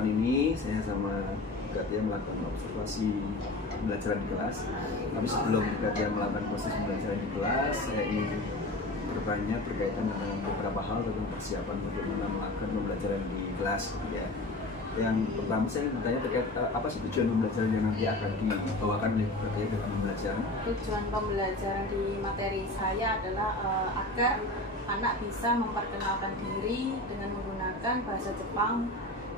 kesempatan ini saya sama Katia melakukan observasi pembelajaran di kelas. Tapi sebelum Katia melakukan proses pembelajaran di kelas, saya ingin bertanya berkaitan dengan beberapa hal tentang persiapan bagaimana melakukan pembelajaran di kelas, ya. Yang pertama saya ingin bertanya terkait apa sih tujuan pembelajaran yang nanti akan dibawakan oleh Katia dalam pembelajaran? Tujuan pembelajaran di materi saya adalah agar anak bisa memperkenalkan diri dengan menggunakan bahasa Jepang,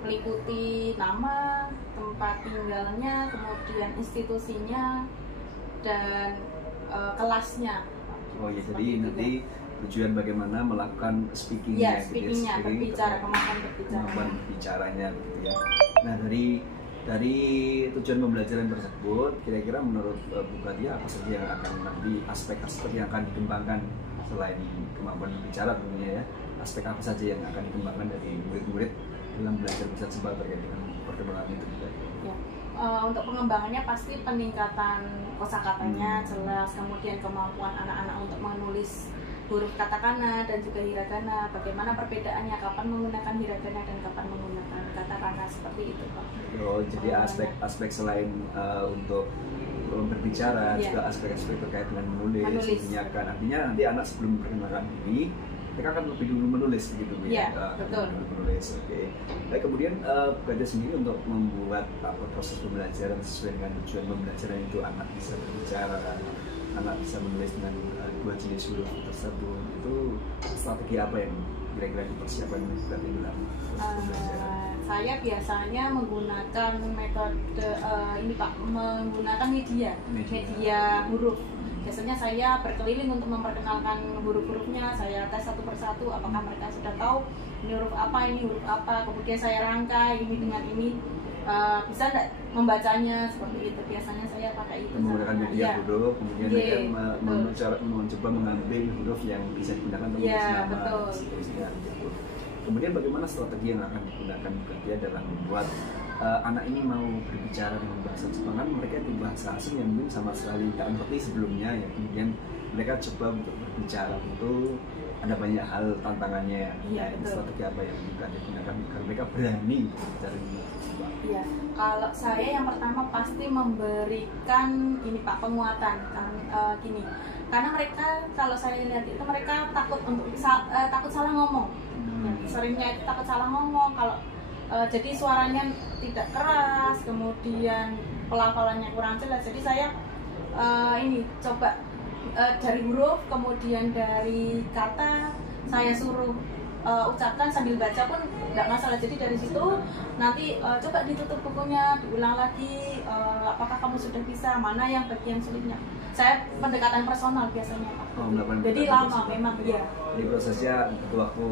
meliputi nama, tempat tinggalnya, kemudian institusinya, dan kelasnya. Oh ya, jadi nanti tujuan bagaimana melakukan speakingnya, speakingnya, berbicara, kemampuan berbicaranya, gitu ya. Nah, dari tujuan pembelajaran tersebut, kira-kira menurut Bu Katia apa saja yang akan nanti aspek-aspek yang akan dikembangkan selain kemampuan berbicara tentunya, ya, aspek apa saja yang akan dikembangkan dari murid-murid dalam belajar bahasa Jepang terkait dengan perkembangan itu? Ya. Untuk pengembangannya pasti peningkatan kosakatanya jelas, kemudian kemampuan anak-anak untuk menulis huruf katakana dan juga hiragana, bagaimana perbedaannya, kapan menggunakan hiragana dan kapan menggunakan katakana, seperti itu, Pak. Oh, jadi aspek-aspek selain untuk berbicara, juga aspek-aspek terkait dengan menulis. Menyiapkan, artinya nanti anak sebelum memperkenalkan diri mereka akan lebih dulu menulis, begitu ya? Betul. Menulis, oke. Baik, kemudian Katia sendiri untuk membuat proses pembelajaran sesuai dengan tujuan pembelajaran itu, anak bisa berbicara, anak bisa menulis dengan dua jenis huruf tersebut, itu strategi apa yang kira-kira dipersiapkan dalam pembelajaran? Saya biasanya menggunakan metode ini, Pak, menggunakan media huruf. Biasanya saya berkeliling untuk memperkenalkan huruf-hurufnya. Saya tes satu persatu apakah mereka sudah tahu ini huruf apa, kemudian saya rangkai ini dengan ini, bisa nggak membacanya, seperti itu. Biasanya saya pakai itu. Menggunakan media huruf, kemudian mencoba mengambil huruf yang bisa digunakan untuk menulis nama, seterusnya. Kemudian bagaimana strategi yang akan digunakan Katia dalam membuat anak ini mau berbicara dengan bahasa Jepang? Kan mereka itu bahasa asing yang mungkin sama sekali tak ngerti sebelumnya, ya. Kemudian mereka coba untuk berbicara, itu ada banyak hal tantangannya, ya. Strategi apa yang Katia gunakan agar mereka berani berbicara dengan bahasa Jepang? Iya, kalau saya yang pertama pasti memberikan ini, Pak, penguatan, gini. Karena mereka, kalau saya lihat itu mereka takut untuk takut salah ngomong. Seringnya itu takut salah ngomong, kalau jadi suaranya tidak keras, kemudian pelafalannya kurang jelas. Jadi saya ini coba dari huruf, kemudian dari kata, saya suruh ucapkan sambil baca pun nggak masalah. Jadi dari situ nanti coba ditutup bukunya, diulang lagi, apakah kamu sudah bisa, mana yang bagian sulitnya. Saya pendekatan personal biasanya, Pak. Jadi lama memang, ya. Di prosesnya waktu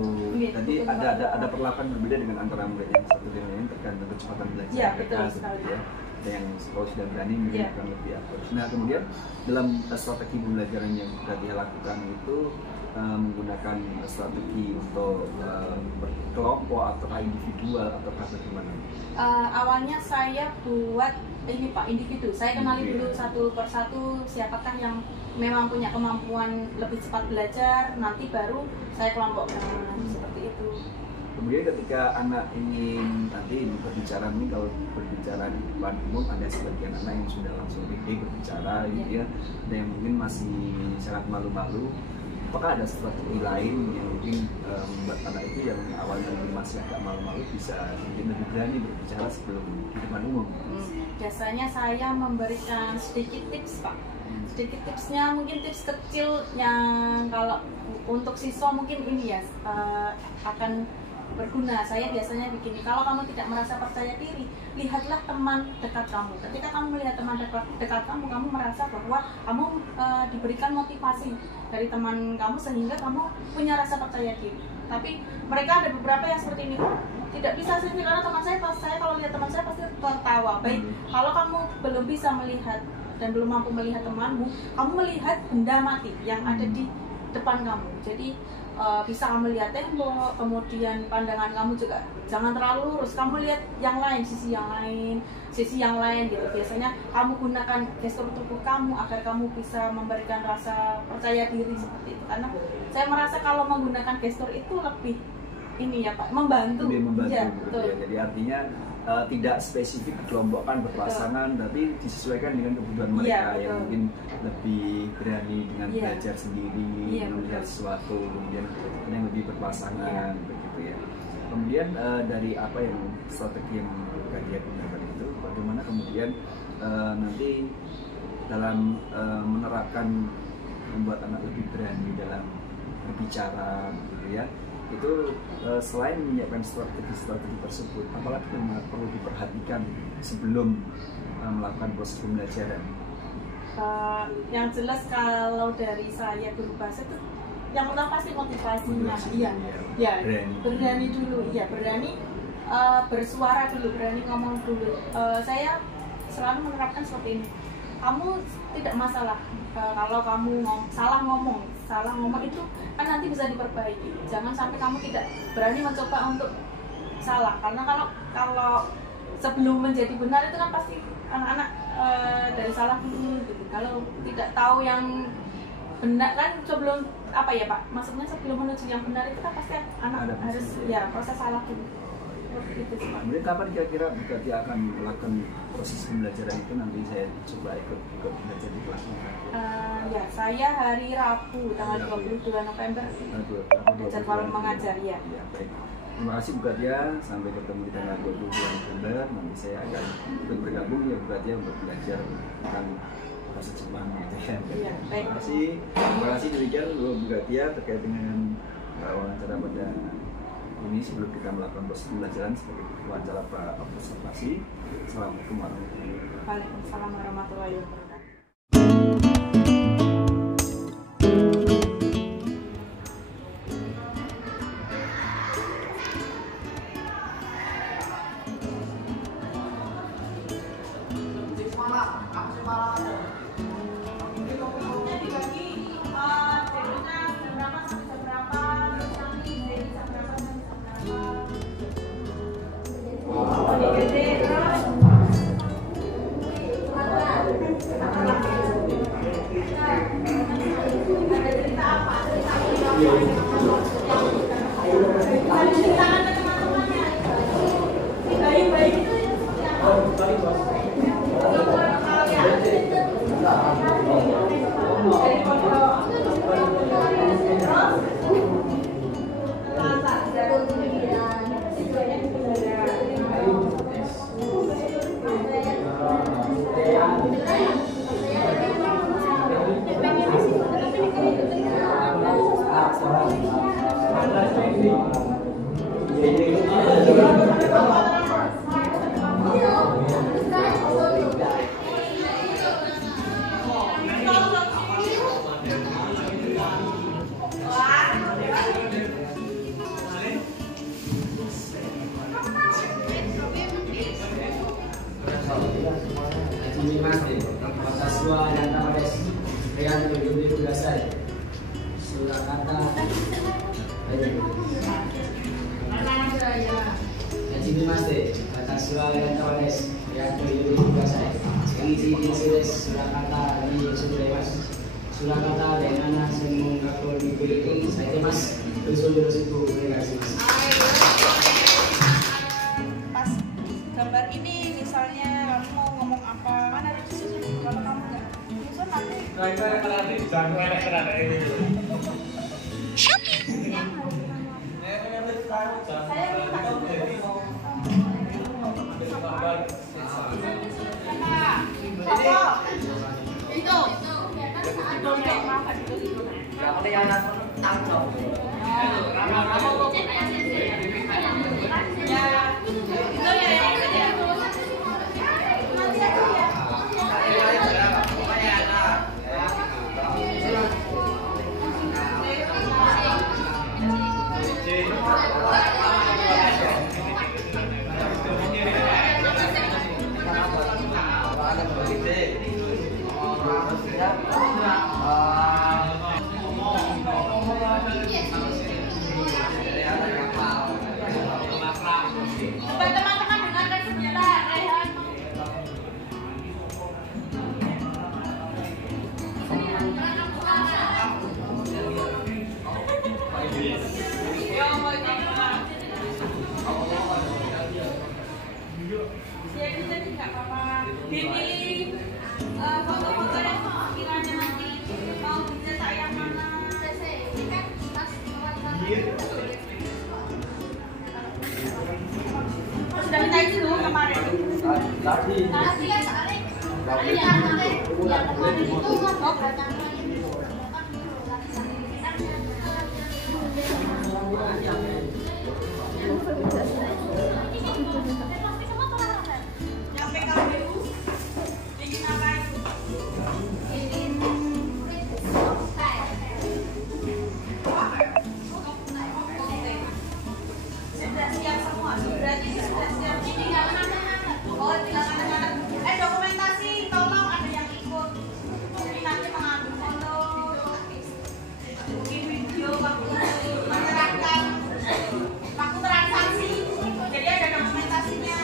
tadi ada perlakuan berbeda dengan antara murid yang satu dan lain tergantung kecepatan belajar mereka, ya. Ada yang kalau sudah berani mungkin akan lebih akur. Nah, kemudian dalam strategi pembelajaran yang Katia lakukan itu menggunakan strategi untuk berkelompok atau individual atau bagaimana? Awalnya saya buat ini, Pak, individu. Saya kenali dulu satu persatu siapakah yang memang punya kemampuan lebih cepat belajar, nanti baru saya kelompokkan, seperti itu. Kemudian ketika anak ingin nanti berbicara, ini kalau berbicara di depan umum ada sebagian anak yang sudah langsung pede berbicara, gitu ya. Ada yang mungkin masih sangat malu-malu. Apakah ada strategi lain yang mungkin membuat anak itu yang awalnya masih agak malu-malu bisa mungkin lebih berani berbicara sebelum di depan umum? Biasanya saya memberikan sedikit tips, Pak. Sedikit tipsnya mungkin tips kecil yang kalau untuk siswa mungkin ini ya akan berguna. Saya biasanya begini, kalau kamu tidak merasa percaya diri, lihatlah teman dekat kamu. Ketika kamu melihat teman dekat kamu, kamu merasa bahwa kamu diberikan motivasi dari teman kamu sehingga kamu punya rasa percaya diri. Tapi mereka ada beberapa yang seperti ini, tidak bisa sih, karena teman saya kalau lihat teman saya pasti tertawa. Baik, kalau kamu belum bisa melihat dan belum mampu melihat temanmu, kamu melihat benda mati yang ada di depan kamu. Jadi bisa kamu lihat tembok, kemudian pandangan kamu juga jangan terlalu lurus, kamu lihat yang lain, sisi yang lain gitu. Biasanya kamu gunakan gestur tubuh kamu agar kamu bisa memberikan rasa percaya diri, seperti itu. Karena saya merasa kalau menggunakan gestur itu lebih ini ya, Pak, membantu. Lebih membantu, ya, betul. Ya. Jadi artinya tidak spesifik dikelompokkan berpasangan, tapi disesuaikan dengan kebutuhan mereka yang mungkin lebih berani dengan belajar sendiri, melihat sesuatu, kemudian yang lebih berpasangan, begitu ya. Kemudian dari apa yang strategi yang kajian gunakan itu, bagaimana kemudian nanti dalam menerapkan membuat anak lebih berani dalam berbicara, gitu ya. Itu selain menyiapkan strategi tersebut, apalagi yang perlu diperhatikan sebelum melakukan proses pembelajaran? Yang jelas kalau dari saya guru bahasa itu yang pertama pasti motivasinya, berani dulu, berani bersuara dulu, berani ngomong dulu. Saya selalu menerapkan seperti ini. Kamu tidak masalah kalau kamu salah ngomong itu kan nanti bisa diperbaiki. Jangan sampai kamu tidak berani mencoba untuk salah, karena kalau sebelum menjadi benar itu kan pasti anak-anak dari salah dulu gitu. Kalau tidak tahu yang benar kan sebelum apa ya Pak? Maksudnya sebelum menuju yang benar itu kan pasti anak harus proses salah dulu. Gitu, kemudian kapan kira-kira dia akan melakukan proses pembelajaran itu? Nanti saya coba ikut belajar di kelasnya. Saya hari Rabu tanggal 22 November jadwal mengajar ya. Baik. Terima kasih Bu Katia, sampai ketemu di tanggal 22 November. Nanti saya akan ikut bergabung ya Bu Katia untuk belajar tentang bahasa Jepang gitu ya. Terima kasih demikian Bu Katia terkait dengan wawancara pada ini sebelum kita melakukan proses pembelajaran sebagai wawancara observasi. Assalamualaikum warahmatullahi wabarakatuh. Waalaikumsalam warahmatullahi wabarakatuh. Pas gambar ini misalnya kamu mau ngomong apa, kan harus disusun. Kalau kamu nggak susun nanti Dipilih foto-foto yang kiranya nanti mau dicetak yang mana. Sudah minta izin dulu kemarin. Tadi. Yang PKBU ingin apa itu? Sudah siap semua. Berarti sudah siap. Oh, tinggal anak-anak. Dokumentasi tolong ada yang ikut. Jadi nanti mengambil foto, mungkin video waktu menerangkan waktu transaksi. Jadi ada dokumentasinya.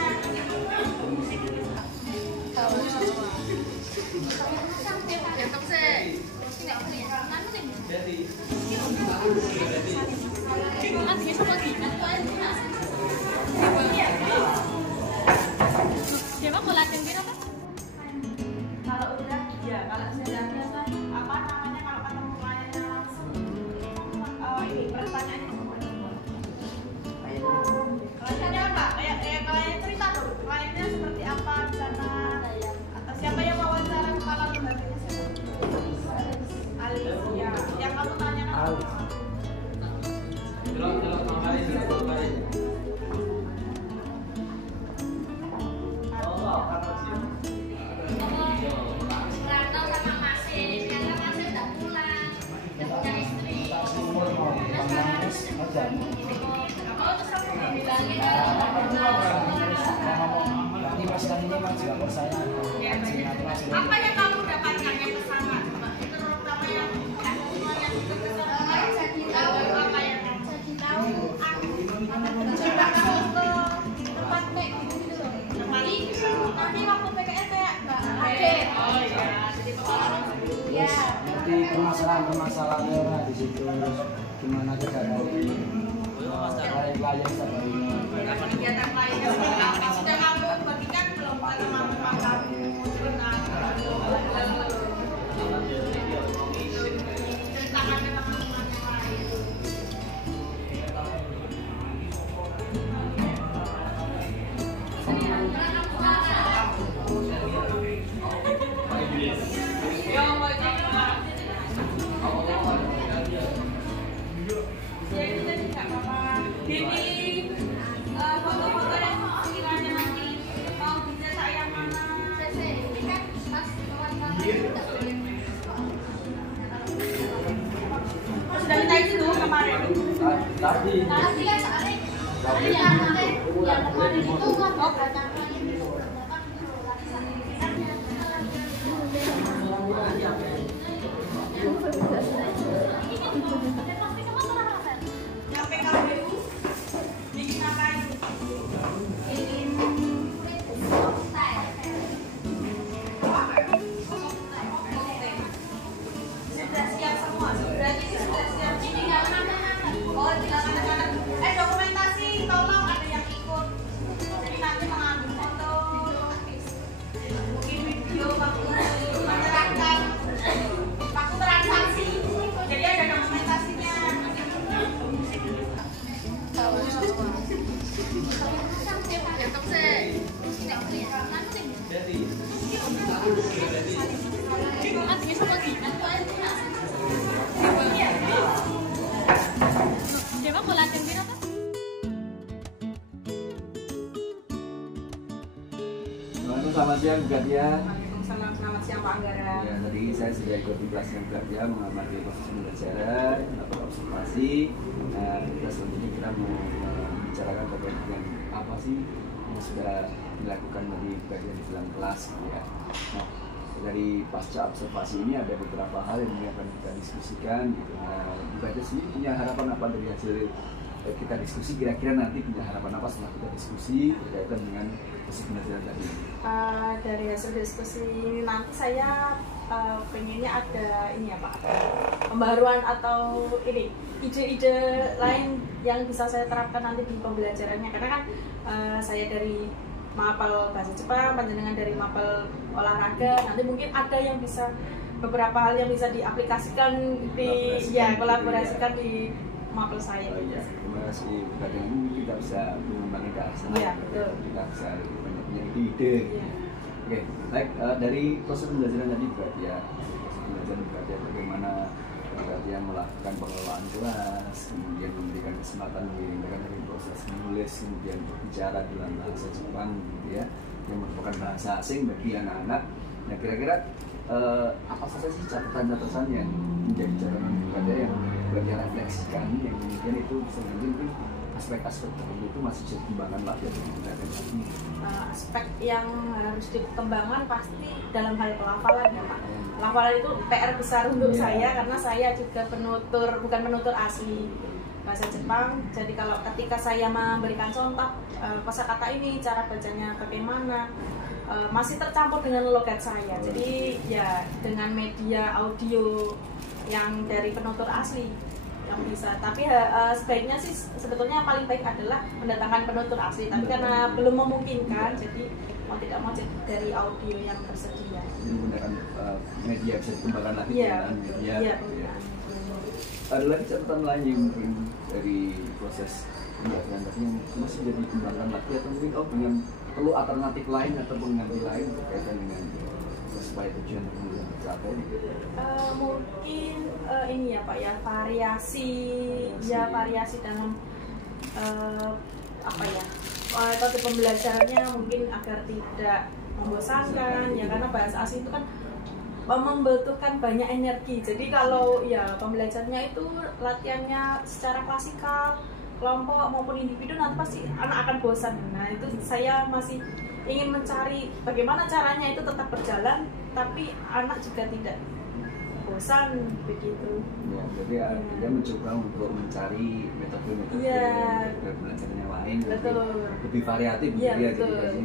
Kalau udah, ya kalau sudah biasa apa namanya kalau ketemu kliennya langsung ini pertanyaannya semua. Kliennya apa? Kayak klien cerita tuh, kliennya seperti apa di sana? Atau siapa yang wawancara kepala lembaganya siapa? Alis, ya. Yang kamu tanyakan apa? Apa yang kamu dapatkan yang kesana? Itu terutama yang hubungannya jadi tahu apa yang jadi tahu coba kamu ke tempat kayak gitu nanti waktu PKS kayak Mbak Ade. Oh iya, jadi pengalaman. Iya. Nanti permasalahan di situ gimana cara klien sama ini. Kegiatan kliennya seperti apa? Sudah kamu bagikan belum ke teman-teman kamu? Ceritakan ke teman-teman yang lain. Dipilih foto-foto yang kiranya nanti mau dicetak yang mana. Sudah minta izin dulu kemarin. Tadi. Yang PKBU ingin apa itu? Sudah siap semua. Berarti sudah siap. Oh, tinggal anak-anak. Dokumentasi tolong ada yang ikut. Jadi nanti mengambil foto, mungkin video waktu menerangkan waktu transaksi. Jadi ada dokumentasinya. Selamat siang Bu Katia. Selamat siang Pak Anggara. Ya, tadi saya sudah ikut di kelas yang kerja mengamati proses pembelajaran atau observasi. Nah, kita selanjutnya kita mau membicarakan terkait dengan apa sih yang sudah dilakukan bagi bagian di dalam kelas, gitu ya. Nah, dari pasca observasi ini ada beberapa hal yang akan kita diskusikan, gitu. Nah, Bu Katia sendiri punya harapan apa dari hasil kita diskusi, kira-kira nanti punya harapan apa setelah kita diskusi berkaitan dengan proses pembelajaran tadi? Dari hasil diskusi nanti saya pengennya ada ini ya Pak, pembaruan atau ini ide-ide lain yang bisa saya terapkan nanti di pembelajarannya, karena kan saya dari mapel bahasa Jepang, panjenengan dari mapel olahraga, nanti mungkin ada yang bisa beberapa hal yang bisa diaplikasikan di kolaborasikan di mapel saya. Oh iya, terima kasih. Kadang ini kita bisa mengembangkan ke arah sana. Iya, betul. Kita bisa punya ide. Iya. Oke, baik. Dari proses pembelajaran tadi berarti ya, proses pembelajaran berarti bagaimana berarti yang melakukan pengelolaan kelas, kemudian memberikan kesempatan mengirimkan dari proses menulis, kemudian berbicara dalam bahasa Jepang, gitu ya, yang merupakan bahasa asing bagi anak-anak. Nah, kira-kira apa saja sih catatan-catatan yang menjadi catatan berarti yang berarti refleksikan, yang kemudian itu bisa mungkin aspek-aspek tertentu itu masih bisa dikembangkan lagi atau dikembangkan lagi? Aspek yang harus dikembangkan pasti dalam hal pelafalan ya Pak. Pelafalan itu PR besar untuk saya karena saya juga bukan penutur asli bahasa Jepang. Jadi kalau ketika saya memberikan contoh kosakata ini, cara bacanya bagaimana, masih tercampur dengan logat saya. Jadi ya dengan media audio yang dari penutur asli yang bisa, tapi sebaiknya sih sebetulnya yang paling baik adalah mendatangkan penutur asli, tapi karena belum memungkinkan, jadi mau tidak mau dari audio yang tersedia. Menggunakan media bisa dikembangkan lagi dengan media. Iya. Ada lagi catatan lain yang mungkin dari proses pembelajaran tadi yang masih jadi dikembangkan lagi atau mungkin dengan perlu alternatif lain atau pengganti lain berkaitan dengan supaya tujuan kemudian tercapai? Mungkin ini ya Pak ya, variasi dalam apa ya, metode pembelajarannya mungkin agar tidak membosankan ya, karena bahasa asing itu kan membutuhkan banyak energi. Jadi kalau ya pembelajarannya itu latihannya secara klasikal, kelompok maupun individu, nanti pasti anak akan bosan. Nah itu saya masih ingin mencari bagaimana caranya itu tetap berjalan tapi anak juga tidak bosan begitu. Ya, jadi dia mencoba untuk mencari metode-metode pembelajaran yang lain, lebih variatif, ya, jadi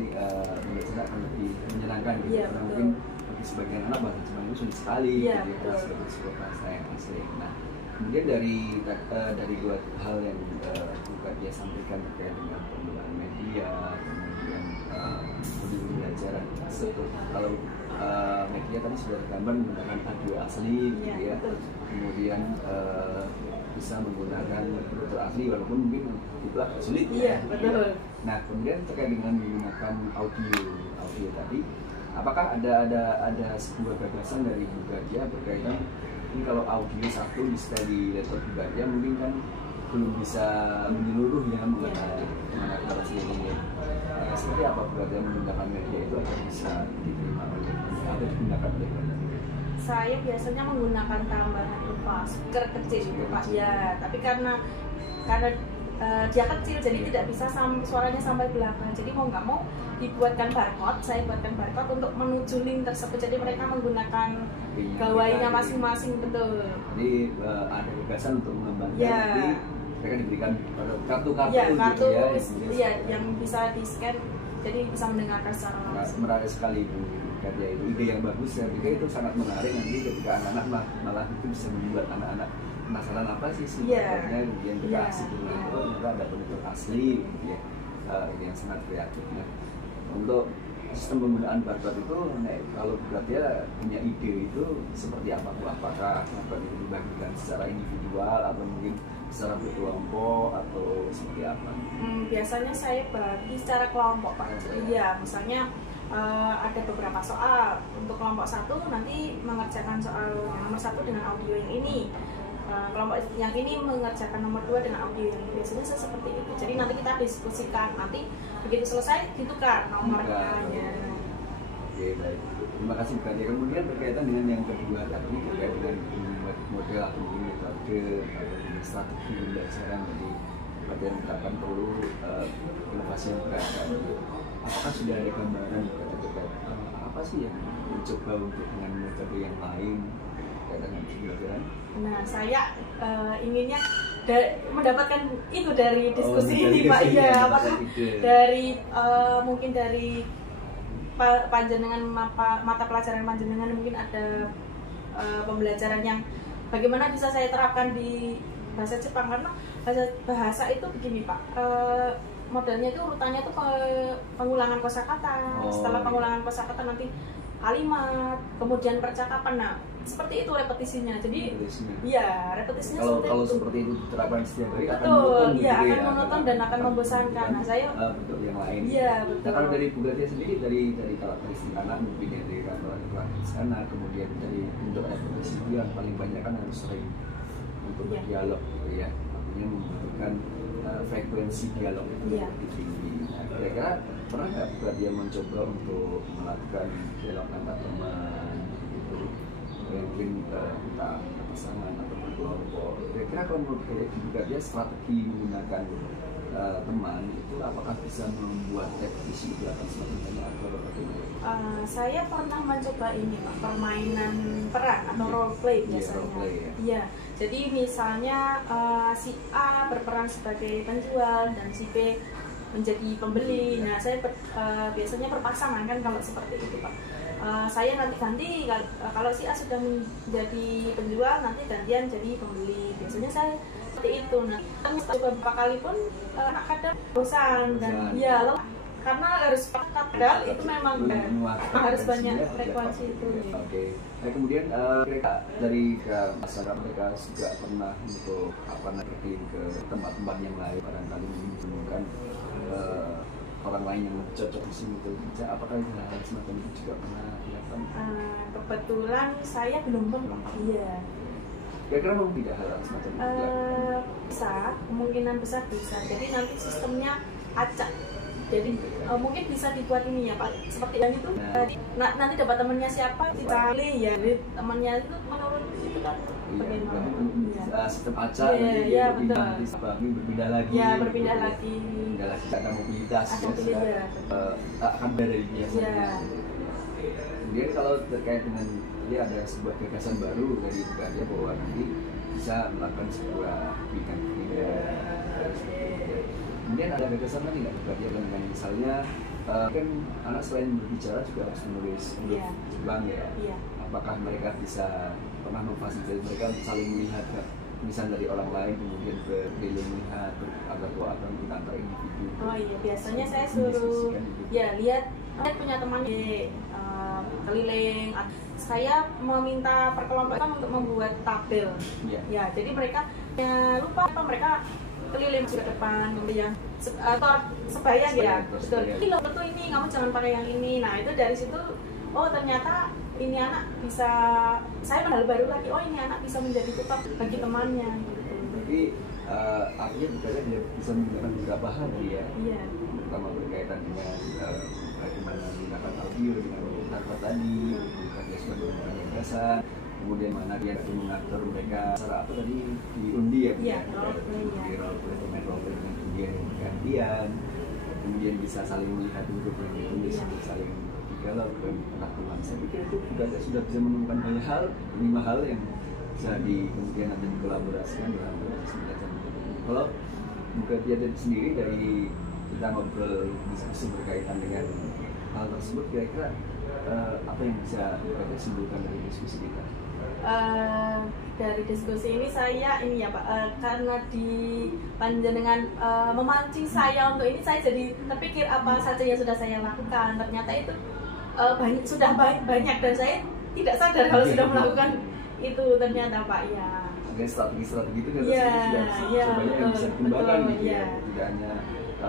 belajar akan lebih menyenangkan gitu. Ya, karena mungkin bagi sebagian anak bahasa Jepang itu sulit sekali, gitu, sebagai sebuah bahasa yang asli. Nah, kemudian dari dua hal yang juga dia sampaikan terkait dengan penggunaan media, kemudian pembelajaran kalau media tadi sudah tergambar menggunakan audio asli, gitu ya. Kemudian bisa menggunakan penutur asli walaupun mungkin itu agak sulit. Betul. Nah, kemudian terkait dengan menggunakan audio tadi, apakah ada sebuah gagasan dari Bugadia berkaitan ini kalau audio satu bisa di laptop Bugadia mungkin kan belum bisa menyeluruh ya mengenai cara sendiri. Seperti apa Bugadia menggunakan media itu agar bisa diterima atau digunakan oleh Bugadia? Saya biasanya menggunakan tambahan berupa speaker kecil gitu Pak ya, tapi karena dia kecil jadi tidak bisa suaranya sampai belakang, jadi mau nggak mau dibuatkan barcode, saya buatkan barcode untuk menuju link tersebut, jadi mereka menggunakan gawainya masing-masing. Betul. Jadi ada gagasan untuk mengembangkan nanti mereka diberikan kartu-kartu yang bisa di scan, jadi bisa mendengarkan secara langsung. Menarik sekali Bu Katia, itu ide yang bagus, saya pikir itu sangat menarik nanti ketika anak-anak malah itu bisa membuat anak-anak penasaran apa sih sebenarnya, kemudian kita asik dulu itu ternyata ada penutur asli gitu ya. Ini yang sangat kreatif. Nah, untuk sistem penggunaan barcode itu kalau berarti ya punya ide itu seperti apa Bu? Apakah barcode itu dibagikan secara individual atau mungkin secara berkelompok atau seperti apa? Biasanya saya bagi secara kelompok Pak. Iya, misalnya ada beberapa soal untuk kelompok satu nanti mengerjakan soal yang nomor 1 dengan audio yang ini, kelompok yang ini mengerjakan nomor 2 dengan audio yang ini. Biasanya saya seperti itu, jadi nanti kita diskusikan, nanti begitu selesai ditukar nomornya. Oke, baik, terima kasih Bu Katia. Kemudian berkaitan dengan yang kedua tadi terkait dengan membuat model atau metode atau strategi pembelajaran, jadi yang menerapkan perlu inovasi yang beragam. Apakah sudah ada gambaran terkait apa sih yang mencoba untuk dengan metode yang lain terkait dengan pembelajaran? Nah, saya inginnya mendapatkan itu dari diskusi ini Pak. Iya, apakah dari mungkin dari panjenengan mata pelajaran panjenengan mungkin ada pembelajaran yang bagaimana bisa saya terapkan di bahasa Jepang, karena bahasa itu begini Pak, modelnya itu urutannya tuh pengulangan kosakata. Setelah pengulangan kosakata nanti kalimat, kemudian percakapan. Nah, seperti itu repetisinya. Jadi iya, repetisinya kalau seperti itu diterapkan setiap hari akan monoton, gitu iya, akan monoton dan akan membosankan. Nah, saya bentuk yang lain. Iya, betul. Nah, kalau dari Bu Gratia sendiri dari karakteristik anak mungkin ya dari sana, kemudian dari bentuk repetisi yang paling banyak kan harus sering untuk berdialog gitu ya. Artinya membutuhkan frekuensi dialog itu lebih tinggi. Nah, kira-kira pernah nggak Bu Gratia mencoba untuk melakukan dialog antar teman gitu? Mungkin kita pasangan atau berkelompok. Kira-kira kalau menurut Bu Gratia strategi menggunakan teman itu apakah bisa membuat repetisi itu akan semakin banyak atau bagaimana? Saya pernah mencoba ini Pak, permainan peran atau role play biasanya. Iya. Jadi misalnya si A berperan sebagai penjual dan si B menjadi pembeli. Nah, saya biasanya berpasangan kan kalau seperti itu Pak. Saya nanti ganti kalau si A sudah menjadi penjual nanti gantian jadi pembeli. Biasanya saya seperti itu. Nah, beberapa kali pun kadang bosan dan ya loh karena harus padahal itu memang harus banyak frekuensi itu. Oke. Nah, kemudian mereka dari masyarakat mereka juga pernah untuk pergi ke tempat-tempat yang lain barangkali menemukan orang lain yang cocok di sini tuh. Apakah hal semacam itu juga pernah dilakukan? Kebetulan saya belum pernah. Iya. Kira-kira mau tidak hal semacam itu? Bisa, kemungkinan besar bisa. Jadi nanti sistemnya acak. Jadi mungkin bisa dibuat ini ya Pak, seperti yang itu. Nanti dapat temannya siapa kita pilih ya. Jadi temannya itu menurut itu kan bagaimana? Sistem acak nanti dia berpindah lagi. Ya berpindah lagi. Pindah lagi karena mobilitas. Akan beda dari biasanya. Kemudian kalau terkait dengan dia ada sebuah gagasan baru dari Bu Gratia bahwa nanti bisa melakukan sebuah kemudian ada gagasan lagi nggak Bu Gratia dengan misalnya kan anak selain berbicara juga harus menulis huruf Jepang ya. Apakah mereka bisa pernah memfasilitasi mereka saling melihat tulisan dari orang lain kemudian beliau melihat agar kita antar individu? Oh iya, biasanya saya suruh ya lihat punya teman keliling. Saya meminta perkelompokan untuk membuat tabel. Ya, jadi mereka lupa apa mereka keliling ke depan kemudian atau sebaya ya. Betul. Betul ini kamu jangan pakai yang ini. Nah, itu dari situ oh ternyata ini anak bisa saya kenal baru lagi. Oh, ini anak bisa menjadi tutor bagi temannya gitu. Jadi artinya bukannya dia bisa menggunakan beberapa hal ya. Iya. Pertama berkaitan dengan bagaimana menggunakan audio dengan kata tadi, dia sudah menggunakan gagasan, kemudian mana dia akan mengatur mereka secara apa tadi diundi ya, di role play dengan kemudian gantian, kemudian bisa saling melihat huruf yang ditulis, saling dialog dan pengetahuan. Saya pikir itu sudah bisa menemukan banyak hal, 5 hal yang bisa kemudian nanti dikolaborasikan dalam proses belajar. Kalau Bu Gratia sendiri dari kita ngobrol diskusi berkaitan dengan hal tersebut, kira-kira apa yang bisa kita simpulkan dari diskusi kita? Dari diskusi ini saya ini ya Pak, karena di panjenengan memancing saya untuk ini, saya jadi terpikir apa saja yang sudah saya lakukan. Ternyata itu sudah banyak dan saya tidak sadar kalau sudah melakukan itu ternyata Pak ya. Strategi-strategi itu kan sudah banyak yang bisa dikembangkan gitu ya, tidak hanya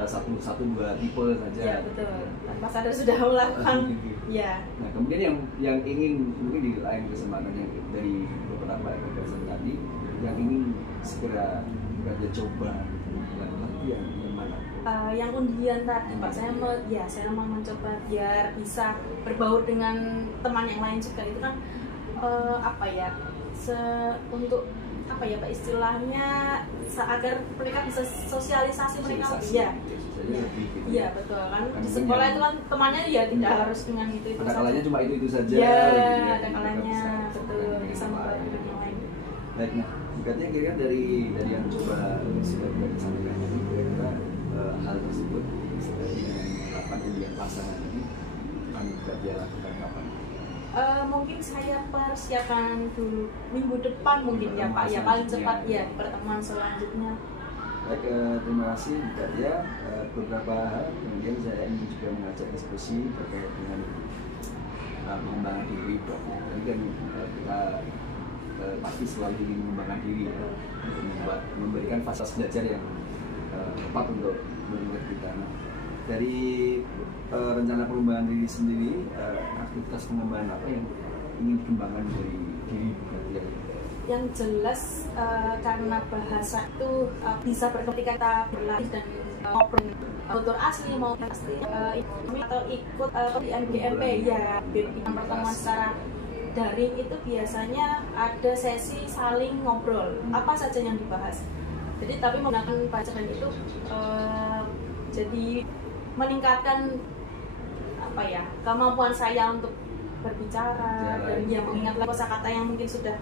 satu dua tipe saja. Ya betul. Tanpa sadar sudah melakukan. Ya. Nah kemudian yang ingin mungkin di lain kesempatan yang dari beberapa gagasan tadi yang ingin segera kita coba dan latihan yang mana? Yang undian tadi Pak, saya mau mencoba biar bisa berbaur dengan teman yang lain juga. Itu kan apa ya? Untuk apa ya Pak istilahnya agar mereka bisa sosialisasi mereka iya betul kan di sekolah itu kan temannya ya tidak harus dengan itu ada kalanya cuma itu saja ada kalanya betul sama yang lain. Baik, nah katanya kira-kira dari yang coba sudah disampaikan tadi kira-kira hal tersebut seperti dengan melakukan undian pasangan ini akan dia lakukan kapan? Mungkin saya persiapkan dulu minggu depan mungkin ya Pak ya paling cepat ya di pertemuan selanjutnya Baik, terima kasih Mbak Dia. Beberapa hal kemudian saya ingin juga mengajak diskusi terkait dengan pengembangan diri, Pak. Tadi kan kita pasti selalu ingin mengembangkan diri, ya, untuk memberikan fasilitas belajar yang tepat untuk murid kita. Nah, dari rencana pengembangan diri sendiri, aktivitas pengembangan apa yang ingin dikembangkan dari diri Mbak Dia? Yang jelas karena bahasa itu bisa ketika kita berlatih dan ngobrol tutur asli mau asli atau ikut di MGMP ya yang pertemuan secara daring itu biasanya ada sesi saling ngobrol apa saja yang dibahas. Jadi tapi menggunakan bacaan itu jadi meningkatkan apa ya kemampuan saya untuk berbicara dan dia mengingat kosakata yang mungkin sudah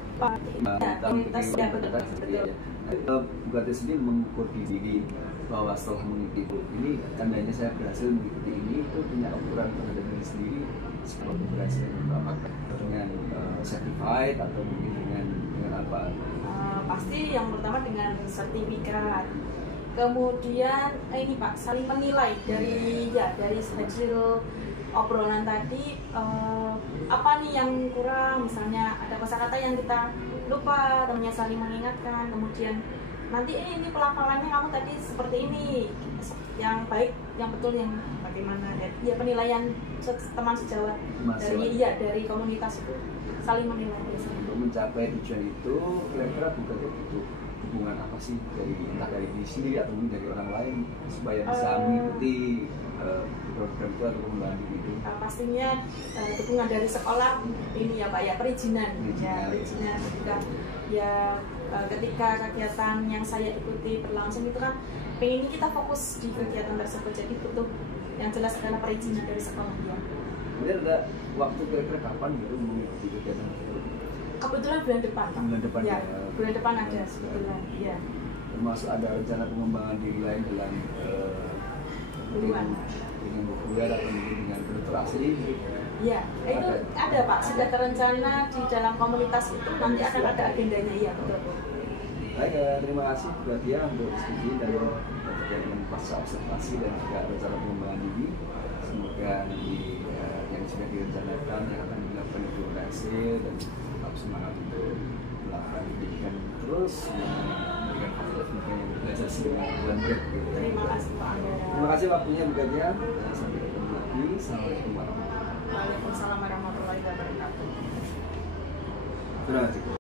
komunitas ya betul. Bukan sendiri mengukur diri bahwa setelah mengikuti ini tandanya saya berhasil mengikuti ini, itu punya ukuran terhadap diri sendiri seperti berhasil apakah dengan certified atau mungkin dengan apa? Pasti yang pertama dengan sertifikat. Kemudian ini Pak saling menilai dari hasil obrolan tadi apa nih yang kurang, misalnya ada kosakata yang kita lupa, temennya saling mengingatkan, kemudian nanti ini pelafalannya kamu tadi seperti ini, yang baik, yang betul, yang bagaimana ya penilaian teman sejawat dari komunitas itu saling menilai biasanya. Untuk mencapai tujuan itu kira-kira bukannya butuh hubungan apa sih dari entah dari diri sendiri atau mungkin dari orang lain supaya bisa mengikuti program itu atau pengembangan diri itu? Pastinya dukungan dari sekolah ini ya Pak ya, perizinan ketika ketika kegiatan yang saya ikuti berlangsung itu kan pengen kita fokus di kegiatan tersebut, jadi butuh yang jelas adalah perizinan dari sekolah ya. Kemudian ada waktu kira-kira kapan gitu mengikuti kegiatan tersebut? Kebetulan bulan depan Pak. Bulan depan ya. Bulan depan ada sebetulnya ya. Termasuk ada rencana pengembangan diri lain dalam dengan berkuliah atau mungkin dengan penutur asli? Iya, itu ada Pak, sudah terencana di dalam komunitas itu nanti akan ada agendanya, iya betul. Baik, terima kasih buat dia untuk diskusi dan terkait dengan pasca observasi dan juga rencana pengembangan diri. Semoga nanti yang sudah direncanakan yang akan dilakukan itu berhasil dan tetap semangat untuk melakukan pendidikan terus memberikan fasilitas yang berbasis dengan lanjut. Terima kasih Pak Anggara. Terima kasih waktunya bukannya. Sampai ketemu lagi. Assalamualaikum warahmatullahi wabarakatuh. Waalaikumsalam warahmatullahi wabarakatuh. Terima kasih.